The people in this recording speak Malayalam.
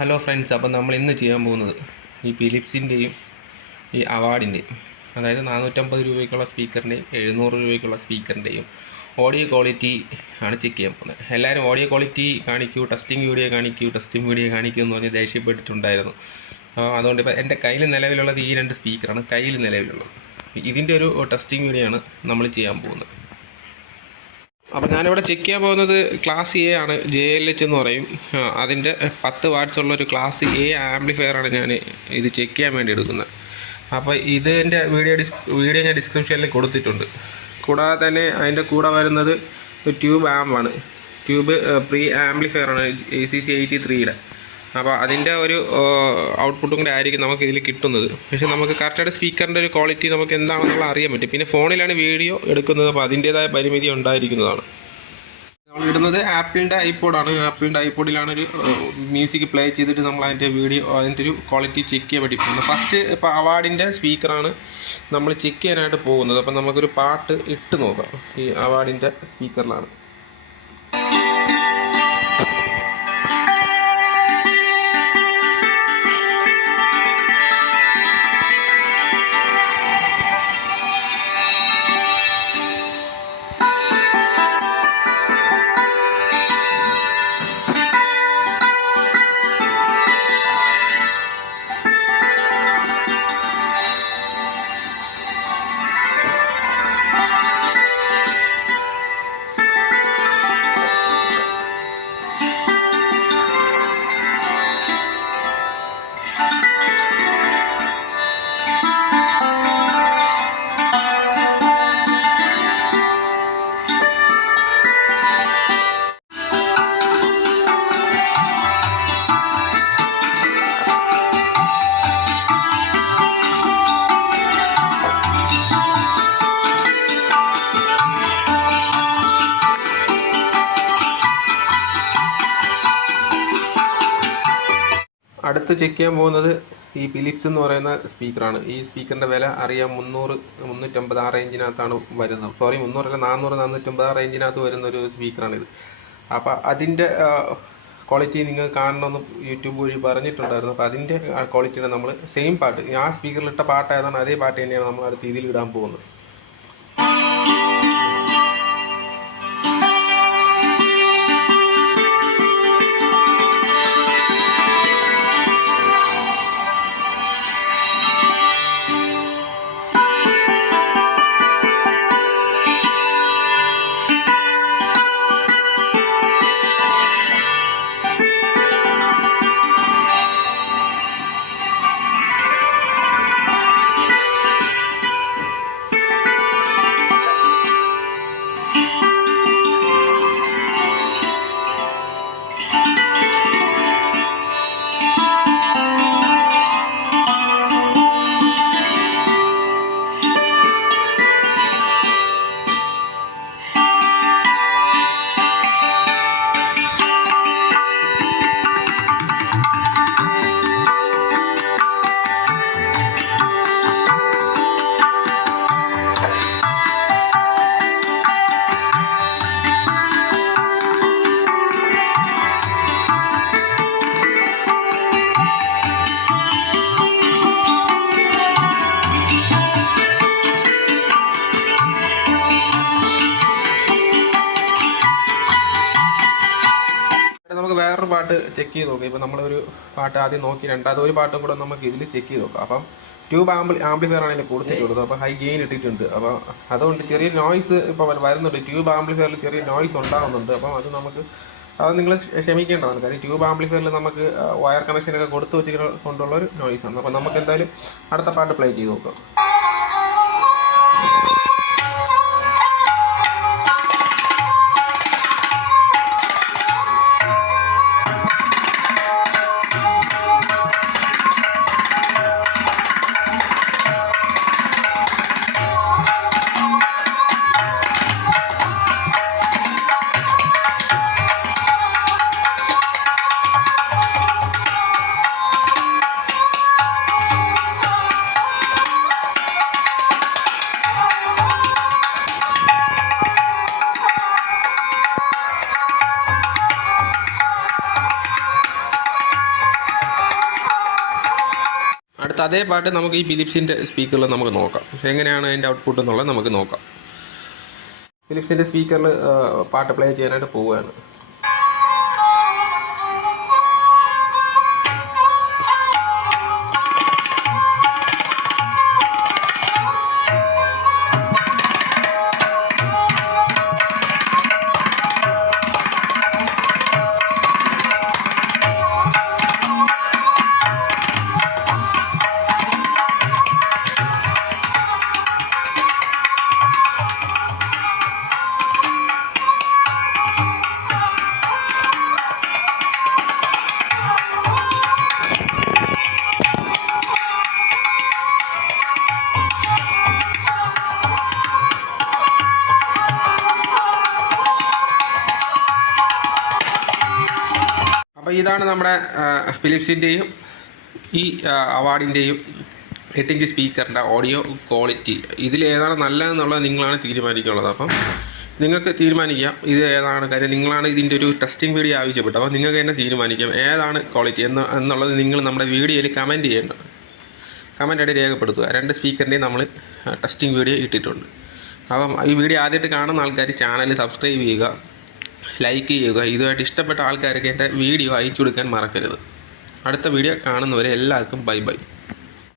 ഹലോ ഫ്രണ്ട്സ്, അപ്പം നമ്മൾ ഇന്ന് ചെയ്യാൻ പോകുന്നത് ഈ ഫിലിപ്സിൻ്റെയും ഈ അവാർഡിൻ്റെയും, അതായത് 450 രൂപയ്ക്കുള്ള സ്പീക്കറിൻ്റെയും 700 രൂപയ്ക്കുള്ള സ്പീക്കറിൻ്റെയും ഓഡിയോ ക്വാളിറ്റി ആണ് ചെക്ക് ചെയ്യാൻ പോകുന്നത്. എല്ലാവരും ഓഡിയോ ക്വാളിറ്റി കാണിക്കൂ, ടെസ്റ്റിംഗ് വീഡിയോ കാണിക്കൂ എന്ന് പറഞ്ഞ് ദേഷ്യപ്പെട്ടിട്ടുണ്ടായിരുന്നു. അതുകൊണ്ട് ഇപ്പോൾ എൻ്റെ കയ്യിൽ നിലവിലുള്ളത് ഈ 2 സ്പീക്കറാണ് കയ്യിൽ നിലവിലുള്ളത്. ഇതിൻ്റെ ഒരു ടെസ്റ്റിംഗ് വീഡിയോ ആണ് നമ്മൾ ചെയ്യാൻ പോകുന്നത്. അപ്പോൾ ഞാനിവിടെ ചെക്ക് ചെയ്യാൻ പോകുന്നത് ക്ലാസ് എ ആണ്, JLH എന്ന് പറയും. അതിൻ്റെ 10 വാട്ട്സ് ഉള്ളൊരു ക്ലാസ് എ ആംപ്ലിഫയറാണ് ഞാൻ ഇത് ചെക്ക് ചെയ്യാൻ വേണ്ടി എടുക്കുന്നത്. അപ്പോൾ ഇതിൻ്റെ വീഡിയോ ഞാൻ ഡിസ്ക്രിപ്ഷനിൽ കൊടുത്തിട്ടുണ്ട്. കൂടാതെ തന്നെ അതിൻ്റെ കൂടെ വരുന്നത് ട്യൂബ് ആമ്പാണ്, ട്യൂബ് പ്രീ ആംപ്ലിഫയറാണ് ACC 83യുടെ. അപ്പോൾ അതിൻ്റെ ഒരു ഔട്ട്പുട്ടും കൂടെ ആയിരിക്കും നമുക്ക് ഇതിൽ കിട്ടുന്നത്. പക്ഷേ നമുക്ക് കറക്റ്റായിട്ട് സ്പീക്കറിൻ്റെ ഒരു ക്വാളിറ്റി നമുക്ക് എന്താണെന്നുള്ള അറിയാൻ പറ്റും. പിന്നെ ഫോണിലാണ് വീഡിയോ എടുക്കുന്നത്, അപ്പോൾ അതിൻ്റേതായ പരിമിതി ഉണ്ടായിരിക്കുന്നതാണ്. നമ്മൾ ഇടുന്നത് ആപ്പിളിൻ്റെ ഐപോഡാണ്. ആപ്പിളിൻ്റെ ഐപോഡിലാണ് ഒരു മ്യൂസിക് പ്ലേ ചെയ്തിട്ട് നമ്മൾ അതിൻ്റെ ഒരു ക്വാളിറ്റി ചെക്ക് ചെയ്യാൻ വേണ്ടി പോകുന്നത്. ഫസ്റ്റ് ഇപ്പോൾ അവാർഡിൻ്റെ സ്പീക്കറാണ് നമ്മൾ ചെക്ക് ചെയ്യാനായിട്ട് പോകുന്നത്. അപ്പം നമുക്കൊരു പാട്ട് ഇട്ട് നോക്കാം. ഈ അവാർഡിൻ്റെ സ്പീക്കറിലാണ്. അടുത്ത് ചെക്ക് ചെയ്യാൻ പോകുന്നത് ഈ ഫിലിപ്സ് എന്ന് പറയുന്ന സ്പീക്കറാണ്. ഈ സ്പീക്കറിൻ്റെ വില അറിയാം, 300-350 ആ റേഞ്ചിനകത്താണ് വരുന്നത്. 300 450 ആ റേഞ്ചിനകത്ത് വരുന്ന ഒരു സ്പീക്കറാണിത്. അപ്പോൾ അതിൻ്റെ ക്വാളിറ്റി നിങ്ങൾ കാണണമെന്ന് യൂട്യൂബ് വഴി പറഞ്ഞിട്ടുണ്ടായിരുന്നു. അപ്പോൾ അതിൻ്റെ ക്വാളിറ്റിയുടെ നമ്മൾ സെയിം പാട്ട്, ആ സ്പീക്കറിലിട്ട പാട്ട് ഏതാണ് അതേ പാട്ട് തന്നെയാണ് നമ്മൾ അടുത്ത ഇതിൽ ഇടാൻ പോകുന്നത്. നമുക്ക് വേറൊരു പാട്ട് ചെക്ക് ചെയ്ത് നോക്കാം. ഇപ്പോൾ നമ്മളൊരു പാട്ട് ആദ്യം നോക്കി, രണ്ടാമത് ഒരു പാട്ടും കൂടെ നമുക്ക് ഇതിൽ ചെക്ക് ചെയ്ത് നോക്കാം. അപ്പം ട്യൂബ് ആംപ്ലിഫയർ ആണെങ്കിൽ കൊടുത്തിട്ടുള്ളത്, അപ്പോൾ ഹൈ ഗെയിൻ ഇട്ടിട്ടുണ്ട്. അപ്പോൾ അതുകൊണ്ട് ചെറിയ നോയ്സ് ഇപ്പോൾ വരുന്നുണ്ട്. ട്യൂബ് ആംപ്ലിഫയറിൽ ചെറിയ നോയ്സ് ഉണ്ടാകുന്നുണ്ട്. അപ്പം അത് നിങ്ങൾ ക്ഷമിക്കേണ്ടതാണ്. കാര്യം ട്യൂബ് ആംപ്ലിഫയറിൽ നമുക്ക് വയർ കണക്ഷനൊക്കെ കൊടുത്ത് വെച്ചിട്ട് കൊണ്ടുള്ളൊരു നോയ്സാണ്. അപ്പം നമുക്ക് എന്തായാലും അടുത്ത പാട്ട് പ്ലേ ചെയ്ത് നോക്കാം. അടുത്ത അതേ പാട്ട് നമുക്ക് ഈ ഫിലിപ്സിൻ്റെ സ്പീക്കറിൽ നമുക്ക് നോക്കാം, എങ്ങനെയാണ് അതിൻ്റെ ഔട്ട്പുട്ട് എന്നുള്ളത് നമുക്ക് നോക്കാം. ഫിലിപ്സിൻ്റെ സ്പീക്കറിൽ പാട്ട് പ്ലേ ചെയ്യാനായിട്ട് പോവുകയാണ്. അപ്പോൾ ഇതാണ് നമ്മുടെ ഫിലിപ്സിൻ്റെയും ഈ അവാർഡിൻ്റെയും 8 ഇഞ്ച് സ്പീക്കറിൻ്റെ ഓഡിയോ ക്വാളിറ്റി. ഇതിലേതാണ് നല്ലതെന്നുള്ളത് നിങ്ങളാണ് തീരുമാനിക്കാനുള്ളത്. അപ്പം നിങ്ങൾക്ക് തീരുമാനിക്കാം ഇത് ഏതാണ്. കാര്യം നിങ്ങളാണ് ഇതിൻ്റെ ഒരു ടെസ്റ്റിംഗ് വീഡിയോ ആവശ്യപ്പെട്ടത്. അപ്പോൾ നിങ്ങൾക്ക് തന്നെ തീരുമാനിക്കാം ഏതാണ് ക്വാളിറ്റി എന്നുള്ളത് നിങ്ങൾ നമ്മുടെ വീഡിയോയിൽ കമൻറ്റ് ചെയ്യേണ്ടത്. കമൻറ്റായിട്ട് രേഖപ്പെടുത്തുക. 2 സ്പീക്കറിൻ്റെയും നമ്മൾ ടെസ്റ്റിംഗ് വീഡിയോ ഇട്ടിട്ടുണ്ട്. അപ്പം ഈ വീഡിയോ ആദ്യമായിട്ട് കാണുന്ന ആൾക്കാർ ചാനൽ സബ്സ്ക്രൈബ് ചെയ്യുക, ലൈക്ക് ചെയ്യുക. ഇതുമായിട്ട് ഇഷ്ടപ്പെട്ട ആൾക്കാർക്ക് എൻ്റെ വീഡിയോ അയച്ചു കൊടുക്കാൻ മറക്കരുത്. അടുത്ത വീഡിയോ കാണുന്നവരെ എല്ലാവർക്കും ബൈ ബൈ.